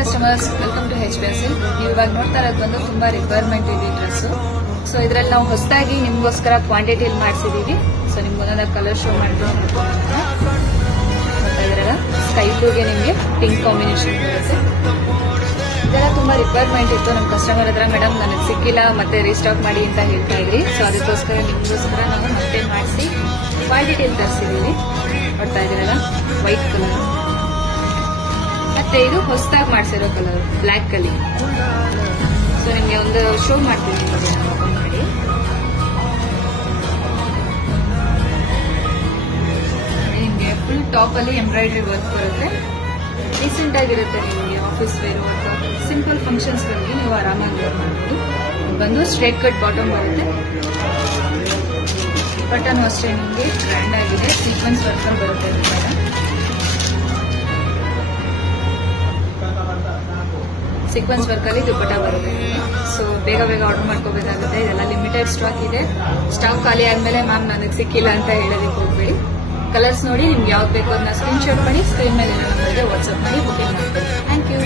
Customers, welcome to HBS. ನೀವು ಇವಾಗ ನೋಡ್ತಾ ಇರೋದು ಬಂದು ತುಂಬಾ ರಿಕ್ವೈರ್ಮೆಂಟ್ ಇದೆ ಡ್ರೆಸ್. ಸೊ ಇದರಲ್ಲಿ ನಾವು ಹೊಸದಾಗಿ ನಿಮ್ಗೋಸ್ಕರ ಕ್ವಾಂಟಿಟಿಯಲ್ಲಿ ಮಾಡಿಸಿದೀವಿ. ಸೊ ನಿಮ್ಗೆ ಒಂದೊಂದು ಕಲರ್ ಶೋ ಮಾಡ್ತೀವಿ. ನೋಡ್ತಾ ಇದ್ರಲ್ಲ, ಸ್ಕೈ ಬ್ಲೂಗೆ ನಿಮಗೆ ಪಿಂಕ್ ಕಾಂಬಿನೇಷನ್ ಬರುತ್ತೆ. ಇದೆಲ್ಲ ತುಂಬಾ ರಿಕ್ವೈರ್ಮೆಂಟ್ ಇತ್ತು ನಮ್ಮ ಕಸ್ಟಮರ್ ಹತ್ರ. ಮೇಡಮ್ ನನಗೆ ಸಿಕ್ಕಿಲ್ಲ, ಮತ್ತೆ ರೀಸ್ಟಾಕ್ ಮಾಡಿ ಅಂತ ಹೇಳ್ತಾ ಇದ್ರಿ. ಸೊ ಅದಕ್ಕೋಸ್ಕರ ನಿಮ್ಗೋಸ್ಕರ ನಾವು ಮತ್ತೆ ಮಾಡಿಸಿ ಕ್ವಾಂಟಿಟಿಯಲ್ಲಿ ತರಿಸಿದೀವಿ. ನೋಡ್ತಾ ಇದ್ರಲ್ಲ, ವೈಟ್ ಕಲರ್, ಮತ್ತೆ ಇದು ಹೊಸದಾಗಿ ಮಾಡಿಸಿರೋ ಕಲರ್ ಬ್ಲ್ಯಾಕ್ ಅಲ್ಲಿ. ಸೊ ನಿಮ್ಗೆ ಒಂದು ಶೋ ಮಾಡ್ತೀನಿ ಓಪನ್ ಮಾಡಿ. ನಿಮ್ಗೆ ಫುಲ್ ಟಾಪ್ ಅಲ್ಲಿ ಎಂಬ್ರಾಯ್ಡ್ರಿ ವರ್ಕ್ ಬರುತ್ತೆ. ರೀಸೆಂಟ್ ಆಗಿರುತ್ತೆ. ನಿಮಗೆ ಆಫೀಸ್ ವೇರ್ ಅಥವಾ ಸಿಂಪಲ್ ಫಂಕ್ಷನ್ಸ್ ಗಳಿಗೆ ನೀವು ಆರಾಮಾಗಿ ವೇರ್ ಮಾಡ್ಬೋದು. ಬಂದು ಸ್ಟ್ರೇಟ್ ಕಟ್ ಬಾಟಮ್ ಬರುತ್ತೆ. ಬಟನ್ ಅಷ್ಟೇ ನಿಮಗೆ ಗ್ರ್ಯಾಂಡ್ ಆಗಿದೆ. ಸೀಕ್ವೆನ್ಸ್ ವರ್ಕ್ ಬರುತ್ತೆ. ಸೀಕ್ವೆನ್ಸ್ ವರ್ಕ್ ಅಲ್ಲಿ ದುಪ್ಪಟ್ಟ ಬರುತ್ತೆ. ಸೊ ಬೇಗ ಬೇಗ ಆರ್ಡರ್ ಮಾಡ್ಕೋಬೇಕಾಗುತ್ತೆ. ಇದೆಲ್ಲ ಲಿಮಿಟೆಡ್ ಸ್ಟಾಕ್ ಇದೆ. ಸ್ಟಾಕ್ ಖಾಲಿ ಆದ್ಮೇಲೆ ಮ್ಯಾಮ್ ನನಗೆ ಸಿಕ್ಕಿಲ್ಲ ಅಂತ ಹೇಳೋದಕ್ಕೆ ಹೋಗ್ಬೇಡಿ. ಕಲರ್ಸ್ ನೋಡಿ ನಿಮ್ಗೆ ಯಾವ್ದು ಬೇಕು ಅದನ್ನ ಸ್ಕ್ರೀನ್ಶಾಟ್ ಮಾಡಿ ಸ್ಕ್ರೀನ್ ಮೇಲೆ ನಂಬರ್ಗೆ ವಾಟ್ಸ್ಆಪ್ ಮಾಡಿ ಬುಕಿಂಗ್ ಮಾಡ್ಕೊಳ್ಳಿ. Thank you.